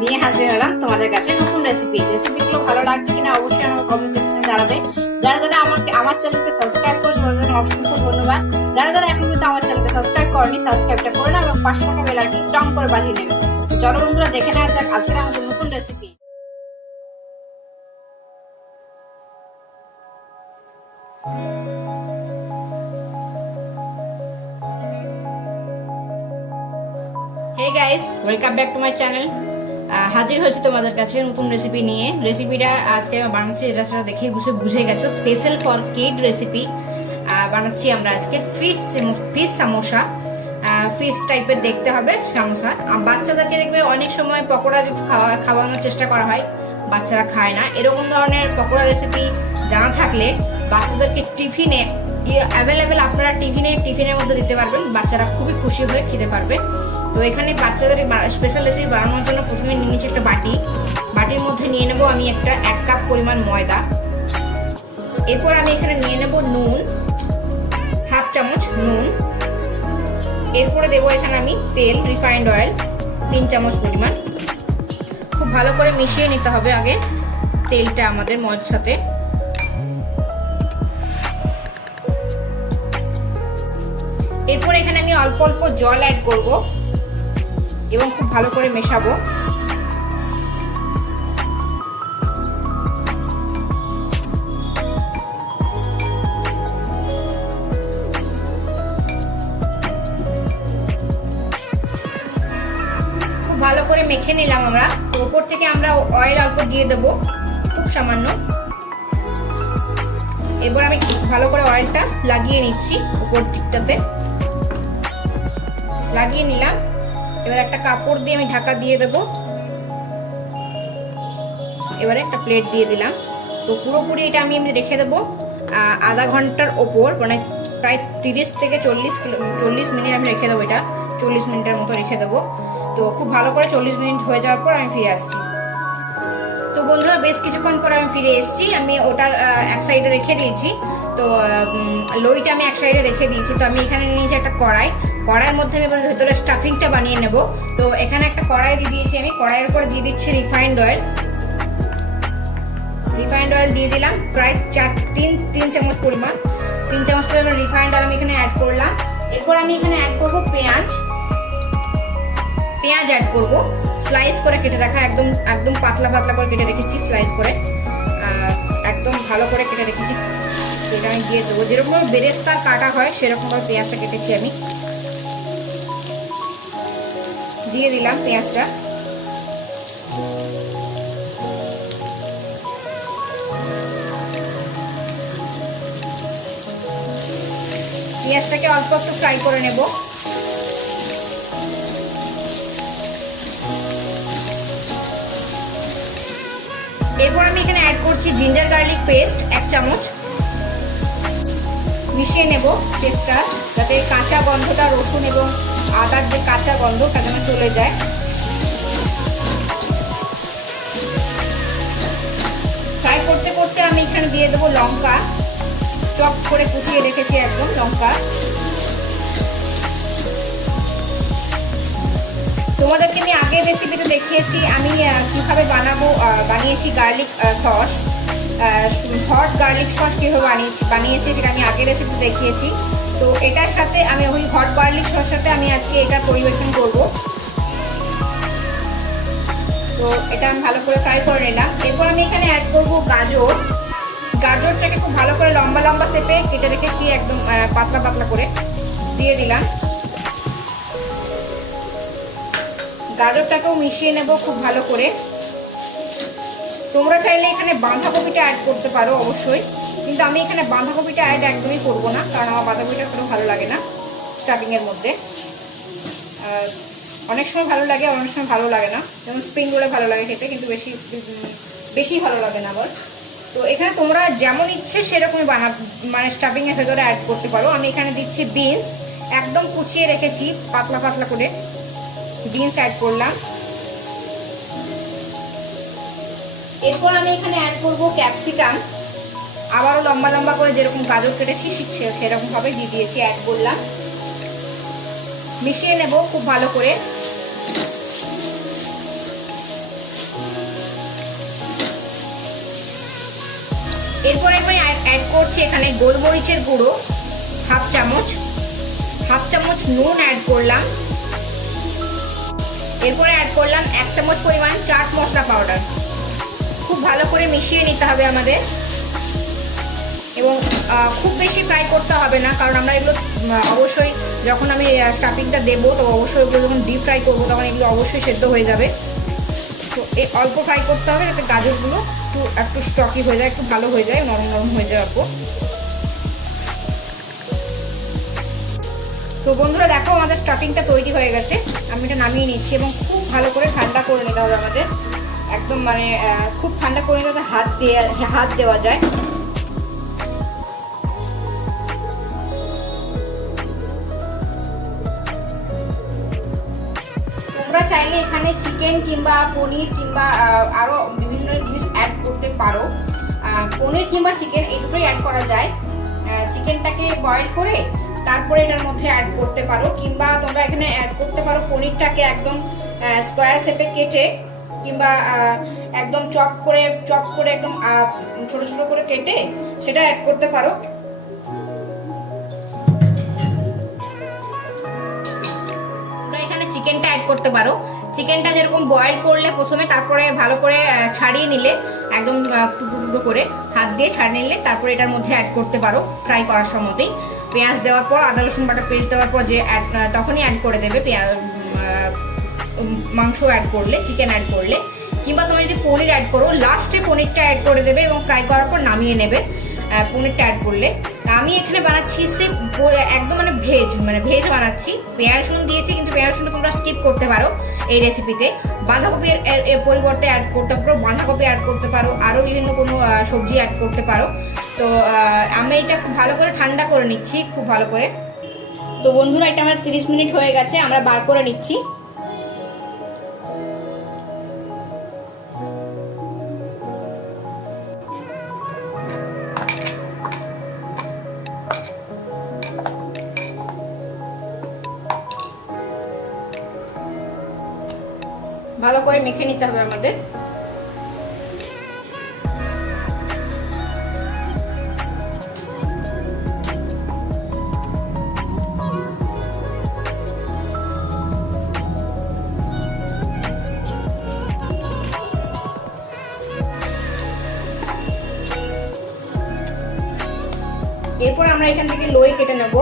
নিয়ে হাজির হলাম তোমাদের কাছে নতুন রেসিপিগুলো ভালো লাগছে কিনা অবশ্যই আমাকে কমেন্ট সেকশনে জানাবে। যারা যারা আমাকে আমার চ্যানেলকে সাবস্ক্রাইব করেছে তাদের জন্য অসংখ্য ধন্যবাদ। যারা যারা এখন কিন্তু আমার চ্যানেলকে সাবস্ক্রাইব করেনি সাবস্ক্রাইবটা করে নাও এবং পাশে থাকা বেল আইকন টং করে বাজিয়ে নেবে। চলো বন্ধুরা দেখে নেওয়া যাক আজকে আমাদের নতুন রেসিপি। Hey guys, welcome back to my channel. হাজির হয়েছি তোমাদের কাছে নতুন রেসিপি নিয়ে। রেসিপিটা আজকে বানাচ্ছি, এটা সেটা দেখেই বুঝে গেছো, স্পেশাল ফর কিড রেসিপি বানাচ্ছি আমরা আজকে। ফিশ সামোসা, ফিশ টাইপের দেখতে হবে সামোসা। বাচ্চাদেরকে দেখবে অনেক সময় পকোড়া খাওয়ানোর চেষ্টা করা হয়, বাচ্চারা খায় না। এরকম ধরনের পকোড়া রেসিপি জানা থাকলে বাচ্চাদেরকে টিফিনে অ্যাভেলেবেল আপনারা টিফিনের মধ্যে দিতে পারবেন, বাচ্চারা খুবই খুশি হয়ে খেতে পারবে। তো এখানে বাচ্চাদের স্পেশাল রেসিপি বানানোর জন্য প্রথমে নিয়ে নিচ্ছি একটা বাটির মধ্যে নিয়ে নেব আমি একটা 1 কাপ পরিমাণ ময়দা। এরপর আমি এখানে নিয়ে নেব নুন, হাফ চামচ নুন। এরপরে দেবো এখানে আমি তেল, রিফাইন্ড অয়েল 3 চামচ পরিমাণ। খুব ভালো করে মিশিয়ে নিতে হবে আগে তেলটা আমাদের ময়দার সাথে। এরপর এখানে আমি অল্প অল্প জল অ্যাড করব এবং খুব ভালো করে মেশাবো। খুব ভালো করে মেখে নিলাম আমরা। তো উপর থেকে আমরা অয়েল অল্প দিয়ে দেবো, খুব সামান্য। এবার আমি ভালো করে অয়েলটা লাগিয়ে নিচ্ছি উপর দিকটাতে, লাগিয়ে নিলাম। এবার একটা কাপড় দিয়ে আমি ঢাকা দিয়ে দেবো। এবারে একটা প্লেট দিয়ে দিলাম। তো পুরোপুরি এটা আমি রেখে দেবো আধা ঘন্টার ওপর, মানে প্রায় 30 থেকে 40 মিনিট আমি রেখে দেবো। এটা 40 মিনিটের মতো রেখে দেবো। তো খুব ভালো করে 40 মিনিট হয়ে যাওয়ার পর আমি ফিরে আসছি। তো বন্ধুরা বেশ কিছুক্ষণ পর আমি ফিরে এসেছি। আমি ওটার এক সাইডে রেখে দিয়েছি। তো লইটা আমি এক সাইডে রেখে দিয়েছি। তো আমি এখানে নিয়েছি একটা কড়াইয়ের মধ্যে আমি এবার ভেতরে স্টাফিংটা বানিয়ে নেব। তো এখানে একটা কড়াই দিয়ে দিয়েছি আমি। কড়াইয়ের উপরে দিয়ে দিচ্ছি রিফাইন্ড অয়েল দিয়ে দিলাম প্রায় 3 চামচ পরিমাণ। 3 চামচ পরিমাণ রিফাইন্ড অয়েল আমি এখানে অ্যাড করলাম। এরপর আমি এখানে অ্যাড করব পেঁয়াজ অ্যাড করব, স্লাইস করে কেটে রাখা, একদম পাতলা করে কেটে রেখেছি, স্লাইস করে একদম ভালো করে কেটে রেখেছি। এটা আমি দিয়ে দেবো, যেরকম বেরেস্তা কাটা হয় সেরকম ভাবে পেঁয়াজটা কেটেছি আমি। দিয়ে দিলাম পেঁয়াজটা। পেঁয়াজটাকে অল্প একটু ফ্রাই করে নেব। এরপর আমি এখানে অ্যাড করছি জিঞ্জার গার্লিক পেস্ট 1 চামচ। মিশিয়ে নেব পেস্টটা, যাতে কাঁচা গন্ধটা, রসুন এবং আদার যে কাঁচা গন্ধটা যেন চলে যায়। ফ্রাই করতে করতে আমি এখানে দিয়ে দেবো লঙ্কা, চপ করে কুচিয়ে রেখেছি একদম লঙ্কা। তোমাদেরকে আমি আগের রেসিপিতে দেখিয়েছি আমি কিভাবে বানিয়েছি garlic sauce, hot garlic sauce কীভাবে বানিয়েছি সেটা আমি আগের রেসিপিতে দেখিয়েছি। তো এটার সাথে আমি ওই হট গার্লিক সসের সাথে আমি আজকে এটা পরিবেশন করব। তো এটা আমি ভালো করে ফ্রাই করে নিলাম। এরপর আমি এখানে অ্যাড করব গাজরটাকে খুব ভালো করে লম্বা শেপে কেটে রেখেছি, একদম পাতলা করে দিয়ে দিলাম। গাজরটাকেও মিশিয়ে নেব খুব ভালো করে। তোমরা চাইলে এখানে বাঁধাকপিটা অ্যাড করতে পারো অবশ্যই, কিন্তু আমি এখানে বাঁধাকপিটা অ্যাড একদমই করবো না, কারণ আমার বাঁধাকপিটা কোনো ভালো লাগে না স্টাফিংয়ের মধ্যে। অনেক সময় ভালো লাগে, অনেক সময় ভালো লাগে না। যেমন স্প্রিং রোলে ভালো লাগে খেতে, কিন্তু বেশি ভালো লাগে না আবার। তো এখানে তোমরা যেমন ইচ্ছে সেরকমই মানে স্টাফিংয়ের ভেতরে অ্যাড করতে পারো। আমি এখানে দিচ্ছি বিনস, একদম কুচিয়ে রেখেছি পাতলা করে বিনস অ্যাড করলাম। এরপর আমি এখানে অ্যাড করব ক্যাপসিকাম, আবারও লম্বা করে যেরকম গাজর কেটেছি সেরকম ভাবে দিয়ে দিয়েছি, অ্যাড করলাম। মিশিয়ে নেব খুব ভালো করে। এরপরে এখানে অ্যাড করছি এখানে গোলমরিচের গুঁড়ো হাফ চামচ নুন অ্যাড করলাম। এরপরে অ্যাড করলাম 1 চামচ পরিমাণ চাট মশলা পাউডার। খুব ভালো করে মিশিয়ে নিতে হবে আমাদের, এবং খুব বেশি ফ্রাই করতে হবে না, কারণ আমরা এগুলো অবশ্যই যখন আমি স্টাফিংটা দেবো তো অবশ্যই এগুলো যখন ডিপ ফ্রাই করবো তখন এগুলো অবশ্যই সেদ্ধ হয়ে যাবে। তো অল্প ফ্রাই করতে হবে যাতে গাজরগুলো একটু স্টকি হয়ে যায়, একটু ভালো হয়ে যায়, নরম নরম হয়ে যায় অল্প। তো বন্ধুরা দেখো আমাদের স্টাফিংটা তৈরি হয়ে গেছে, আমি এটা নামিয়ে নিচ্ছি এবং খুব ভালো করে ঠান্ডা করে নিতে হবে আমাদের, একদম মানে খুব ঠান্ডা করে নিতে হাত দেওয়া যায়। তোমরা চাইলে এখানে চিকেন কিংবা পনির কিংবা আরো বিভিন্ন জিনিস অ্যাড করতে পারো। পনির কিংবা চিকেন এই দুটোই অ্যাড করা যায়। চিকেনটাকে বয়েল করে তারপরে এটার মধ্যে অ্যাড করতে পারো, কিংবা তোমরা এখানে অ্যাড করতে পারো পনিরটাকে একদম স্কোয়ার শেপে কেটে, কিংবা একদম চপ করে একদম ছোট ছোট করে কেটে সেটা অ্যাড করতে পারো। তোমরা এখানে চিকেনটা অ্যাড করতে পারো। চিকেনটা যেরকম বয়েল করলে প্রথমে, তারপরে ভালো করে ছাড়িয়ে নিলে, একদম টুকরো টুকরো করে হাত দিয়ে ছাড়িয়ে নিলে তারপরে এটার মধ্যে অ্যাড করতে পারো ফ্রাই করার সময়তেই। পেঁয়াজ দেওয়ার পর, আদা রসুন বাটা পেস্ট দেওয়ার পর যে তখনই অ্যাড করে দেবে মাংস অ্যাড করলে, চিকেন অ্যাড করলে, কিংবা তুমি যদি পনির অ্যাড করো লাস্টে পনিরটা অ্যাড করে দেবে এবং ফ্রাই করার পর নামিয়ে নেবে পনিরটা অ্যাড করলে। আমি এখানে বানাচ্ছি একদম মানে ভেজ বানাচ্ছি। পেঁয়াজ রসুন দিয়েছি, কিন্তু পেঁয়াজ রসুনটা তোমরা স্কিপ করতে পারো এই রেসিপিতে। বাঁধাকপি এর পরিবর্তে অ্যাড করতে পারো, বাঁধাকপি অ্যাড করতে পারো, আরও বিভিন্ন কোনো সবজি অ্যাড করতে পারো। তো আমি এটা খুব ভালো করে ঠান্ডা করে নিচ্ছি, খুব ভালো করে। তো বন্ধুরা এটা আমার 30 মিনিট হয়ে গেছে, আমরা বার করে নিচ্ছি। ভালো করে মেখে নিতে হবে আমাদের। এরপর আমরা এখান থেকে লই কেটে নেব।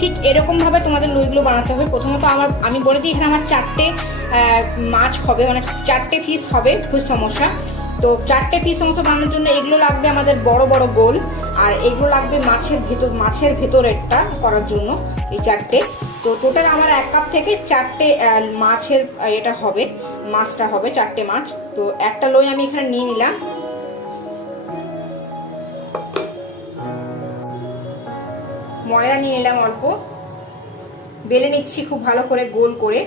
ঠিক এরকম ভাবে তোমাদের লইগুলো বানাতে হবে। প্রথমত আমি বলে দিই এখানে আমার 4টে মাছ হবে, মানে 4টে পিস হবে ফুল সমস্যা। তো 4টে পিস সমস্যা বানানোর জন্য এগুলো লাগবে আমাদের বড় বড় গোল, আর এগুলো লাগবে মাছের ভেতরেরটা করার জন্য এই 4টে। তো টোটাল আমার 1 কাপ থেকে 4টে মাছের এটা হবে, মাছটা হবে 4টে মাছ। তো একটা লই আমি এখানে নিয়ে নিলাম। ময়দা নিয়ে নিলাম অল্প, বেলে নিচ্ছি খুব ভালো করে গোল করে।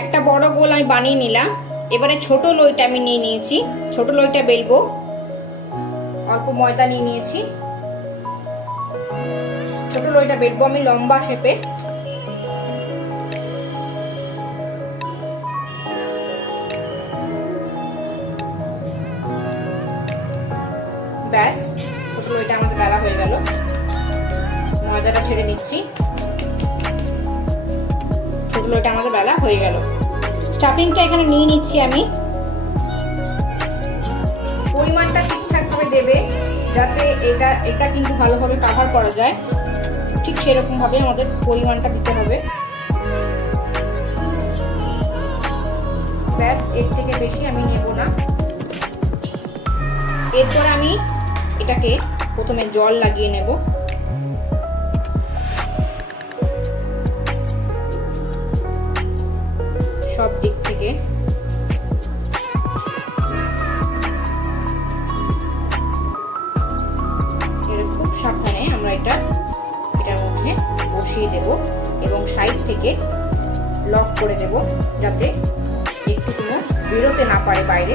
একটা বড় গোল আমি বানিয়ে নিলাম। এবারে ছোট লইটা আমি নিয়ে নিয়েছি, ছোট লইটা বেলবো। অল্প ময়দা নিয়ে নিয়েছি, ছোট লইটা বেলবো আমি লম্বা শেপে। ব্যাস, ছোট লইটা আমাদের বেলা হয়ে গেল। ময়দাটা ছেড়ে নিচ্ছি, ছোট লইটা আমাদের বেলা হয়ে গেল। স্টাফিংটা এখানে নিয়ে নিচ্ছি আমি। পরিমাণটা ঠিকঠাক ভাবে দেবে যাতে এটা কিন্তু ভালোভাবে কভার করা যায়, ঠিক সেরকম ভাবে আমাদের পরিমাণটা দিতে হবে। ব্যাস, এর থেকে বেশি আমি নেব না। এরপর আমি এটাকে প্রথমে জল লাগিয়ে নেব। সব দিক থেকে এর খুব দেব এবং সাইড থেকে লক করে দেব যাতে একটু কোনো বেরোতে না পারে বাইরে।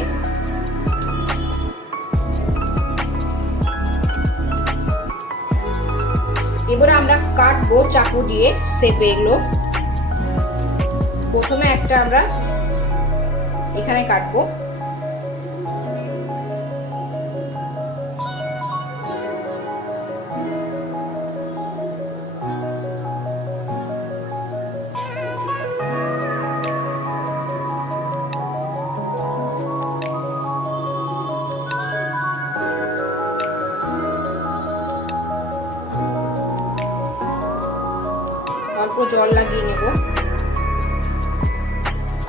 এবারে আমরা কাটবো চাকু দিয়ে শেপে এগুলো। প্রথমে একটা আমরা এখানে কাটবো, অল্প জল লাগিয়ে নেব।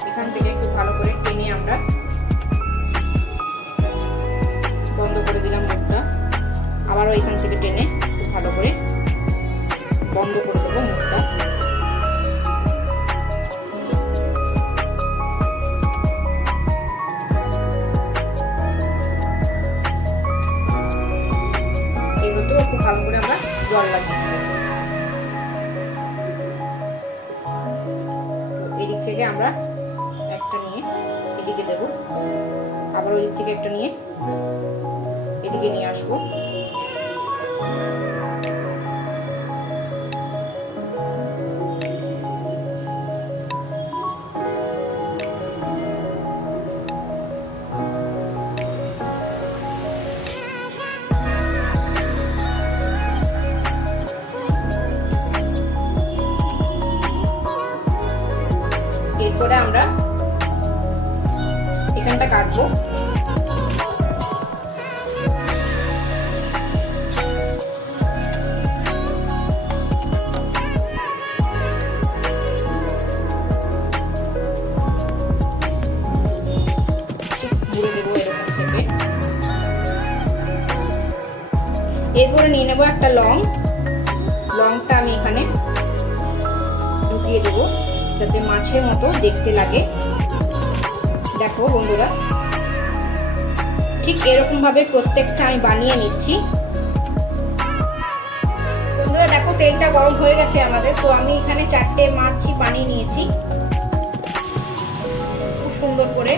এখান থেকে একটু ভালো করে টেনে আমরা বন্ধ করে দিলাম মুখটা। আবারও এখান থেকে টেনে খুব ভালো করে বন্ধ করে দেবো মুখটা। এগুলোতেও খুব ভালো করে আমরা জল লাগিয়ে দেবো। এদিক থেকে আমরা একটা নিয়ে এদিকে দেব, আবার ওই দিক থেকে একটা নিয়ে এদিকে নিয়ে আসবো। এরপরে আমরা এখানটা কাটবো। এরপরে নিয়ে নেবো একটা লংটা আমি এখানে ঢুকিয়ে দেবো যাতে মাছের মতো দেখতে লাগে। দেখো বন্ধুরা, ঠিক এরকম ভাবে প্রত্যেকটা আমি বানিয়ে নিচ্ছি। বন্ধুরা দেখো তেলটা গরম হয়ে গেছে আমাদের, তো আমি এখানে 4টে মাছই বানিয়ে নিয়েছি। খুব সুন্দর করে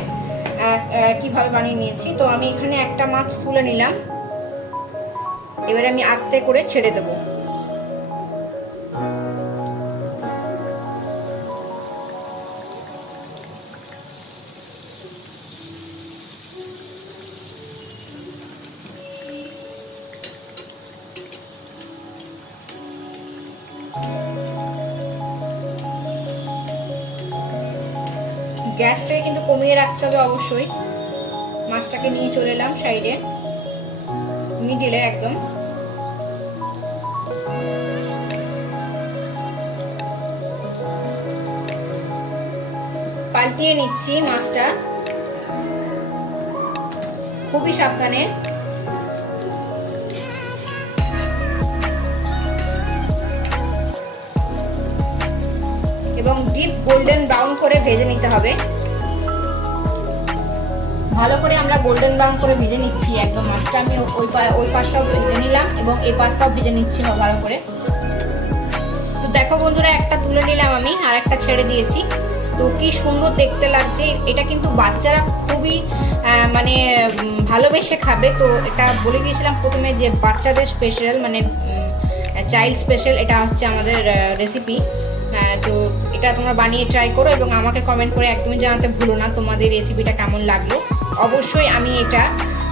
কিভাবে বানিয়ে নিয়েছি। তো আমি এখানে একটা মাছ তুলে নিলাম, এবারে আমি আস্তে করে ছেড়ে দেবো। গ্যাসটাকে কিন্তু কমিয়ে রাখতে হবে অবশ্যই। মাছটাকে নিয়ে চলে এলাম সাইডে, মিডিলে একদম। পাল্টিয়ে নিচ্ছি মাছটা খুবই সাবধানে। এবং ডিপ গোল্ডেন ব্রাউন করে ভেজে নিতে হবে। ভালো করে আমরা গোল্ডেন ব্রাউন করে ভেজে নিচ্ছি একদম মাছটা। আমি ওই পাশটাও ভেজে নিলাম এবং এই পাশটাও ভেজে নিচ্ছি ভালো করে। তো দেখো বন্ধুরা, একটা তুলে নিলাম আমি, আর একটা ছেড়ে দিয়েছি। তো কি সুন্দর দেখতে লাগছে। এটা কিন্তু বাচ্চারা খুবই মানে ভালোবেসে খাবে। তো এটা বলে দিয়েছিলাম প্রথমে যে বাচ্চাদের স্পেশাল, মানে চাইল্ড স্পেশাল এটা হচ্ছে আমাদের রেসিপি। তো এটা তোমরা বানিয়ে ট্রাই করো এবং আমাকে কমেন্ট করে একদমই জানাতে ভুলো না তোমাদের রেসিপিটা কেমন লাগলো। অবশ্যই আমি এটা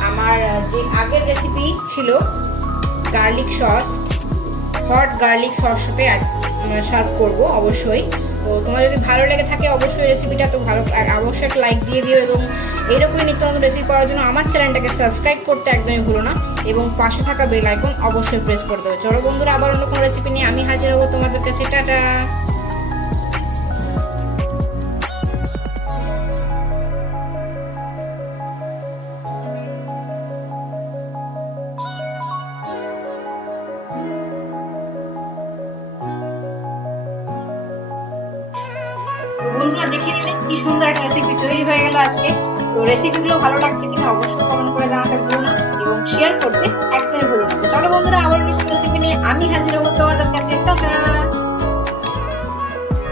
আমার যে আগের রেসিপি ছিল garlic sauce, hot garlic sauce সাথে সার্ভ করবো অবশ্যই। তো তোমার যদি ভালো লেগে থাকে অবশ্যই রেসিপিটা তো অবশ্যই একটা লাইক দিয়ে দিও এবং এরকমই নিত্য নতুন রেসিপি পাওয়ার জন্য আমার চ্যানেলটাকে সাবস্ক্রাইব করতে একদমই ভুলো না এবং পাশে থাকা বেল আইকন অবশ্যই প্রেস করে দেবে। চলো বন্ধুরা, আবার অন্য কোনো রেসিপি নিয়ে আমি হাজির হবো তোমাদের কাছে। টাটা। বন্ধুরা দেখে নিলে কি সুন্দর একটা রেসিপি তৈরি হয়ে গেল আজকে। তো রেসিপিগুলো ভালো লাগছে কিনা অবশ্যই কমেন্ট করে জানাতে ভুলো না এবং শেয়ার করতে একদমই ভুলো না। চলো বন্ধুরা, আবার রেসিপি নিয়ে আমি হাজির হবো।